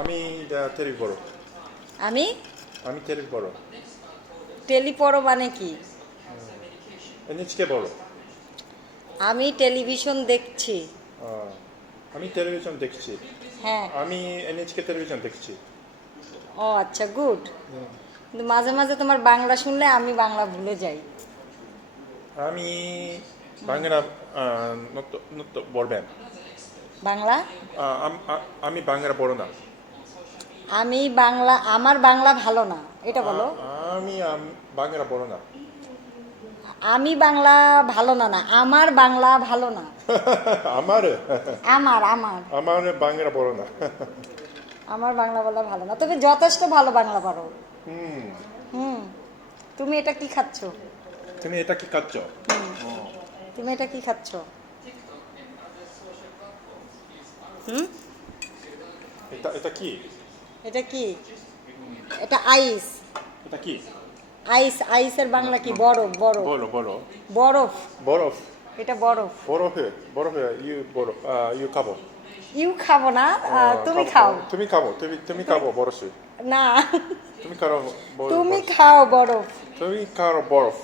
আমি টেলিভিশন পড়ো। আমি আমি টেলিভিশন পড়ো। টেলিপড়ো মানে কি? এনএচকে পড়ো। আমি টেলিভিশন দেখছি। আমি টেলিভিশন দেখছি। হ্যাঁ। আমি এনএচকে টেলিভিশন দেখছি। ও আচ্ছা, গুড। কিন্তু মাঝে মাঝে তোমার বাংলা শুনলে আমি বাংলা ভুলে যাই। আমি বাংলা নত বলবেন। বাংলা আমি বাংলা পড়ো না। আমার বাংলা ভালো না, এটা বলো। আমি বাংলা পড়ো না। আমি বাংলা ভালো না, না আমার বাংলা ভালো না। আমার আমার আমার আমার বাংলা পড়ো না। আমার বাংলা বলা ভালো না, তুমি যথেষ্ট ভালো বাংলা পারো। হুম। হুম। তুমি এটা কি খাচ্ছ? তুমি এটা কি খাচ্ছ? তুমি এটা কি খাচ্ছ? হুম। এটা কি? এটা কি? এটা আইস। এটা কি? আইসের বাংলা কি? বরফ। বরফ বলো বলো। বরফ বরফ। এটা বরফ। বরফে ইউ খাবো। ইউ খাবো না, তুমি খাও। তুমি খাবো। তুমি খাবো বরফ। না, তুমি খাও বরফ। তুমি খাও বরফ। তুমি খাও বরফ।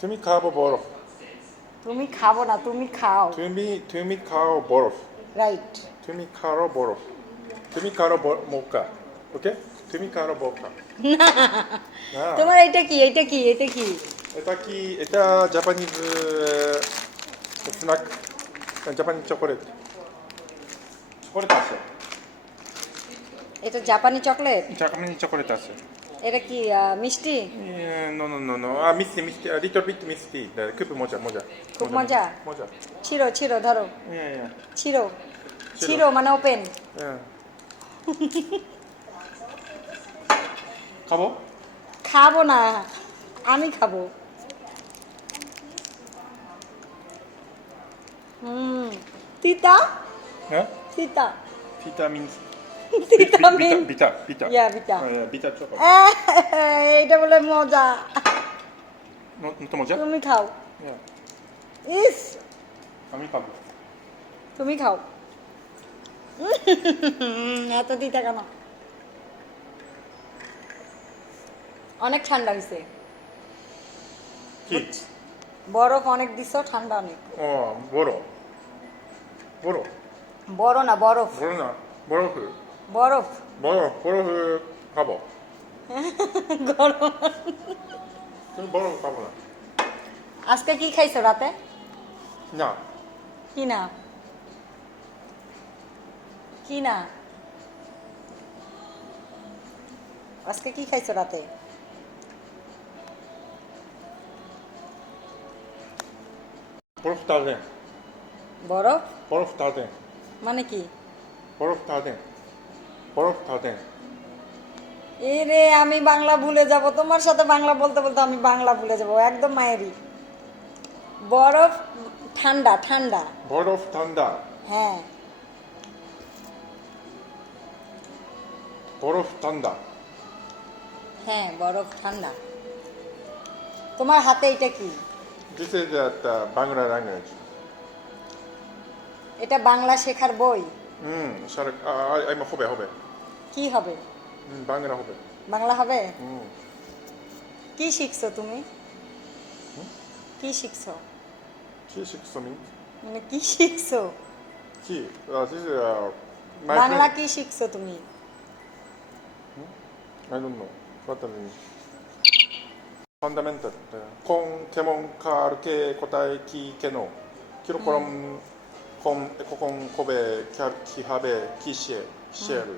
তুমি খাবো বরফ। তুমি খাবো না, তুমি খাও। তুমি খাও বরফ। রাইট। তুমি খাও বরফ। তুমি খাও মোকা। ওকে? তুমি খাও বোকা। না। তোমার এটা কি? এটা কি? এটা কি? এটা কি? এটা Japanese snack. Japanese chocolate. Chocolate আছে। এটা জাপানি চকলেট? জাপানিজ চকোলেট আছে। এটা কি মিষ্টি? No. মিষ্টি মিষ্টি লিটল বিট মিষ্টি। খুব মজা মজা। খুব মজা? মজা। ছিড়ো ধরো। Yeah. ছিড়ো মানে ওপেন। খাবো? খাবো না, আমি খাবো। তিতা? হ্যাঁ? তিতা। Pita means তিতা মিন bitter. ইয়া বিটা। Bitter chocolate. এইটা বলে মজা। Not মজা? তুমি খাও। Yeah. ইস, আমি খাবো। তুমি খাও। এত তিতা কেন? অনেক ঠান্ডা হয়েছে। কি? বরফ অনেক দিছো, ঠান্ডা অনেক। ও বড়। বড়। বড় না, বরফ। বড় না। বরফ। বরফ। বরফ খাবো। গরম। তুমি বরফ খাবো না। আজকে কি খাইছো রাতে? না। কি না? কি না? আজকে কি খাইছো রাতে? বরফ তাদের। বরফ বরফ তাদের। মানে কি? বরফ তাদের। বরফ তাদের। এ রে, আমি বাংলা ভুলে যাব, তোমার সাথে বাংলা বলতে বলতে আমি বাংলা ভুলে যাব, একদম মায়েরই। বরফ ঠান্ডা ঠান্ডা। বরফ ঠান্ডা। হ্যাঁ। বরফ ঠান্ডা। হ্যাঁ, বরফ ঠান্ডা। তোমার হাতে এটা কি? This is Bangla language. এটা বাংলা শেখার বই? হবে। কি হবে? বাংলা হবে। বাংলা হবে? কি শিখছো তুমি? কি শিখছো? কি শিখছো তুমি? মানে কি শিখছো? কি? This is my Bangla friend. কি শিখছো তুমি? I don't know. What does it mean? Fundamental. Con, temon, kar, ke, kotai, ki, keno. Kilo, kolom, kon, eko, kon, kobe, kyar, ki, habe, ki, share.